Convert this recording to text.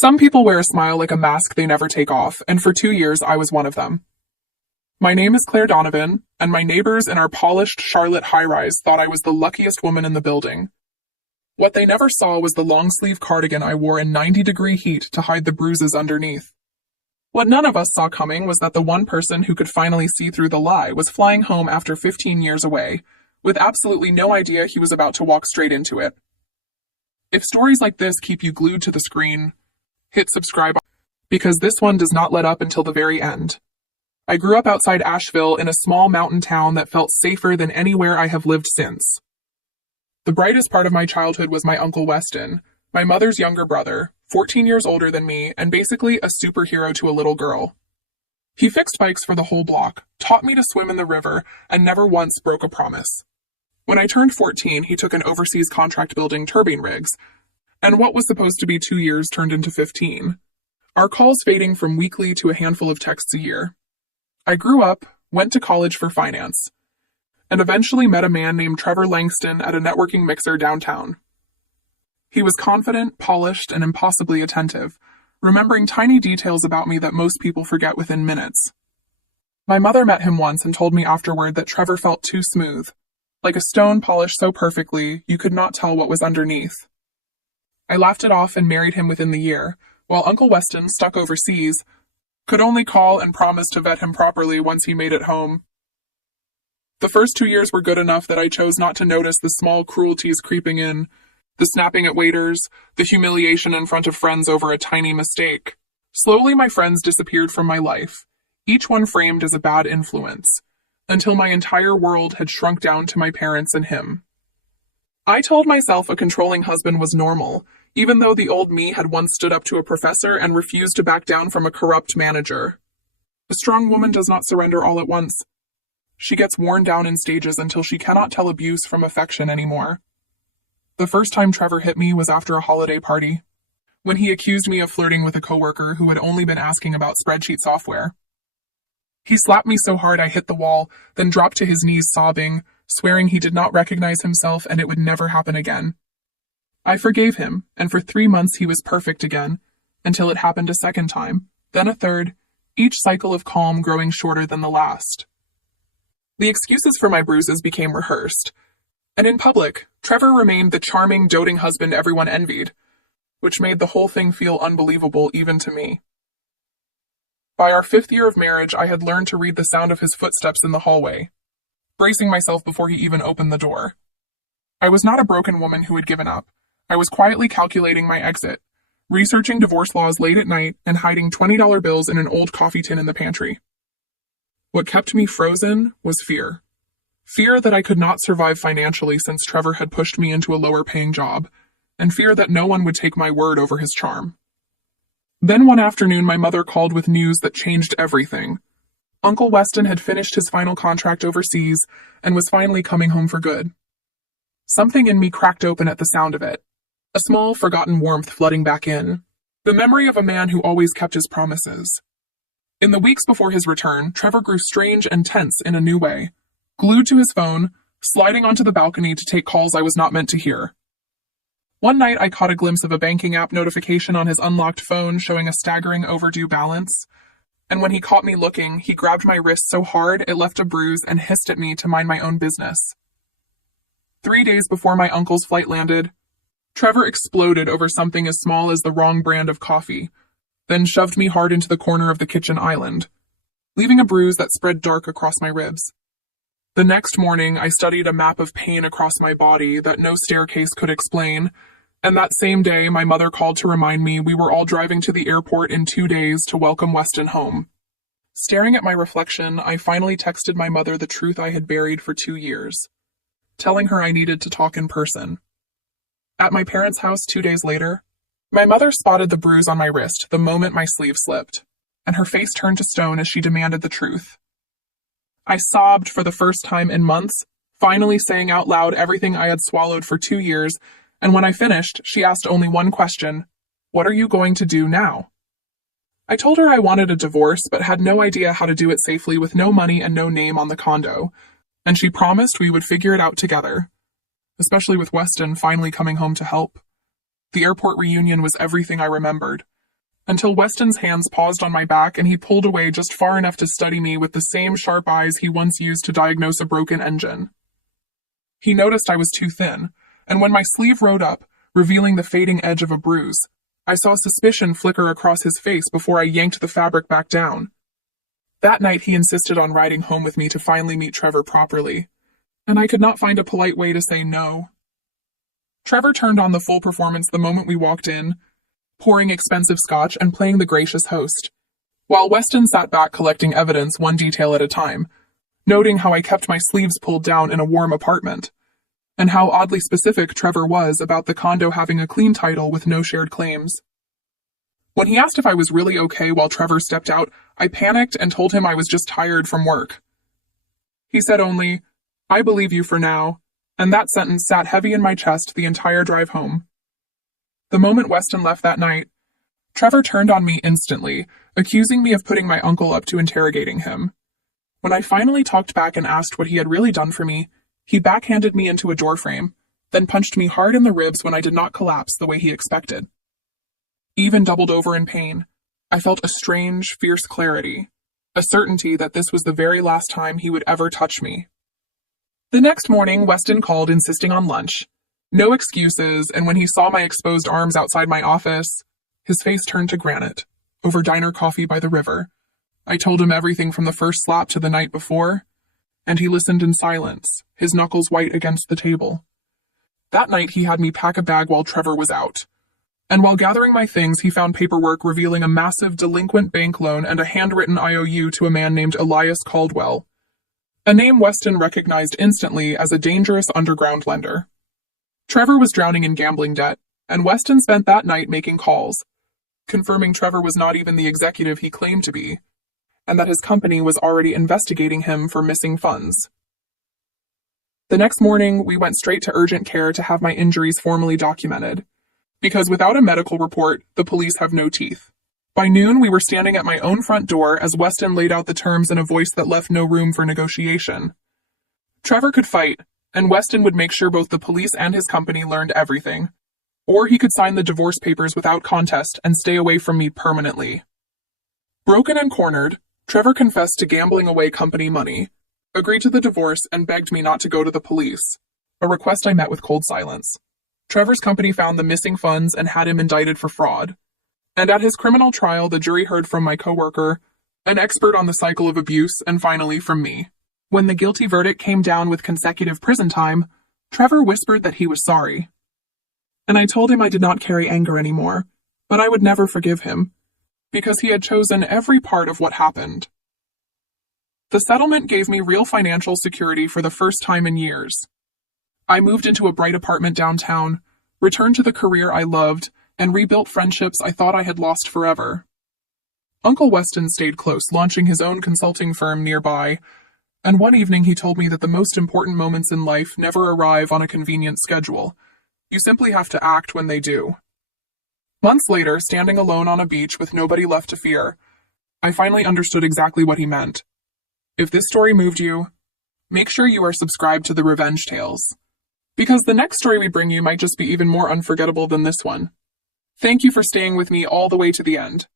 Some people wear a smile like a mask they never take off, and for 2 years I was one of them. My name is Claire Donovan, and my neighbors in our polished Charlotte high-rise thought I was the luckiest woman in the building. What they never saw was the long-sleeve cardigan I wore in 90-degree heat to hide the bruises underneath. What none of us saw coming was that the one person who could finally see through the lie was flying home after 15 years away, with absolutely no idea he was about to walk straight into it. If stories like this keep you glued to the screen, hit subscribe, because this one does not let up until the very end. I grew up outside Asheville in a small mountain town that felt safer than anywhere I have lived since. The brightest part of my childhood was my Uncle Weston, my mother's younger brother, 14 years older than me, and basically a superhero to a little girl. He fixed bikes for the whole block, taught me to swim in the river, and never once broke a promise. When I turned 14, he took an overseas contract building turbine rigs, and what was supposed to be 2 years turned into 15. Our calls fading from weekly to a handful of texts a year. I grew up, went to college for finance, and eventually met a man named Trevor Langston at a networking mixer downtown. He was confident, polished, and impossibly attentive, remembering tiny details about me that most people forget within minutes. My mother met him once and told me afterward that Trevor felt too smooth, like a stone polished so perfectly you could not tell what was underneath. I laughed it off and married him within the year, while Uncle Weston, stuck overseas, could only call and promise to vet him properly once he made it home. The first 2 years were good enough that I chose not to notice the small cruelties creeping in, the snapping at waiters, the humiliation in front of friends over a tiny mistake. Slowly my friends disappeared from my life, each one framed as a bad influence, until my entire world had shrunk down to my parents and him. I told myself a controlling husband was normal, even though the old me had once stood up to a professor and refused to back down from a corrupt manager. A strong woman does not surrender all at once. She gets worn down in stages until she cannot tell abuse from affection anymore. The first time Trevor hit me was after a holiday party, when he accused me of flirting with a coworker who had only been asking about spreadsheet software. He slapped me so hard I hit the wall, then dropped to his knees sobbing, swearing he did not recognize himself and it would never happen again. I forgave him, and for 3 months he was perfect again, until it happened a second time, then a third, each cycle of calm growing shorter than the last. The excuses for my bruises became rehearsed, and in public, Trevor remained the charming, doting husband everyone envied, which made the whole thing feel unbelievable even to me. By our 5th year of marriage, I had learned to read the sound of his footsteps in the hallway, bracing myself before he even opened the door. I was not a broken woman who had given up. I was quietly calculating my exit, researching divorce laws late at night, and hiding $20 bills in an old coffee tin in the pantry. What kept me frozen was fear. Fear that I could not survive financially since Trevor had pushed me into a lower-paying job, and fear that no one would take my word over his charm. Then one afternoon my mother called with news that changed everything. Uncle Weston had finished his final contract overseas and was finally coming home for good. Something in me cracked open at the sound of it, a small, forgotten warmth flooding back in, the memory of a man who always kept his promises. In the weeks before his return, Trevor grew strange and tense in a new way, glued to his phone, sliding onto the balcony to take calls I was not meant to hear. One night I caught a glimpse of a banking app notification on his unlocked phone showing a staggering overdue balance, and when he caught me looking, he grabbed my wrist so hard it left a bruise and hissed at me to mind my own business. 3 days before my uncle's flight landed, Trevor exploded over something as small as the wrong brand of coffee, then shoved me hard into the corner of the kitchen island, leaving a bruise that spread dark across my ribs. The next morning, I studied a map of pain across my body that no staircase could explain, and that same day my mother called to remind me we were all driving to the airport in 2 days to welcome Weston home. Staring at my reflection, I finally texted my mother the truth I had buried for 2 years, telling her I needed to talk in person. At my parents' house 2 days later, my mother spotted the bruise on my wrist the moment my sleeve slipped, and her face turned to stone as she demanded the truth. I sobbed for the first time in months, finally saying out loud everything I had swallowed for 2 years, and when I finished, she asked only one question: "What are you going to do now?" I told her I wanted a divorce, but had no idea how to do it safely with no money and no name on the condo, and she promised we would figure it out together, especially with Weston finally coming home to help. The airport reunion was everything I remembered. until Weston's hands paused on my back and he pulled away just far enough to study me with the same sharp eyes he once used to diagnose a broken engine. He noticed I was too thin, and when my sleeve rode up, revealing the fading edge of a bruise, I saw suspicion flicker across his face before I yanked the fabric back down. That night he insisted on riding home with me to finally meet Trevor properly, and I could not find a polite way to say no. Trevor turned on the full performance the moment we walked in, pouring expensive scotch and playing the gracious host, while Weston sat back collecting evidence one detail at a time, noting how I kept my sleeves pulled down in a warm apartment, and how oddly specific Trevor was about the condo having a clean title with no shared claims. When he asked if I was really okay while Trevor stepped out, I panicked and told him I was just tired from work. He said only, "I believe you for now," and that sentence sat heavy in my chest the entire drive home. The moment Weston left that night, Trevor turned on me instantly, accusing me of putting my uncle up to interrogating him. When I finally talked back and asked what he had really done for me, he backhanded me into a doorframe, then punched me hard in the ribs when I did not collapse the way he expected. Even doubled over in pain, I felt a strange, fierce clarity, a certainty that this was the very last time he would ever touch me. The next morning, Weston called insisting on lunch. No excuses, and when he saw my exposed arms outside my office, his face turned to granite, over diner coffee by the river. I told him everything from the first slap to the night before, and he listened in silence, his knuckles white against the table. That night he had me pack a bag while Trevor was out. And while gathering my things, he found paperwork revealing a massive delinquent bank loan and a handwritten IOU to a man named Elias Caldwell, a name Weston recognized instantly as a dangerous underground lender. Trevor was drowning in gambling debt, and Weston spent that night making calls, confirming Trevor was not even the executive he claimed to be, and that his company was already investigating him for missing funds. The next morning, we went straight to urgent care to have my injuries formally documented, because without a medical report, the police have no teeth. By noon, we were standing at my own front door as Weston laid out the terms in a voice that left no room for negotiation. Trevor could fight, and Weston would make sure both the police and his company learned everything. Or he could sign the divorce papers without contest and stay away from me permanently. Broken and cornered, Trevor confessed to gambling away company money, agreed to the divorce, and begged me not to go to the police, a request I met with cold silence. Trevor's company found the missing funds and had him indicted for fraud. And at his criminal trial, the jury heard from my coworker, an expert on the cycle of abuse, and finally from me. When the guilty verdict came down with consecutive prison time, Trevor whispered that he was sorry. And I told him I did not carry anger anymore, but I would never forgive him, because he had chosen every part of what happened. The settlement gave me real financial security for the first time in years. I moved into a bright apartment downtown, returned to the career I loved, and rebuilt friendships I thought I had lost forever. Uncle Weston stayed close, launching his own consulting firm nearby, and one evening he told me that the most important moments in life never arrive on a convenient schedule. You simply have to act when they do. Months later, standing alone on a beach with nobody left to fear, I finally understood exactly what he meant. If this story moved you, make sure you are subscribed to the Revenge Tales, because the next story we bring you might just be even more unforgettable than this one. Thank you for staying with me all the way to the end.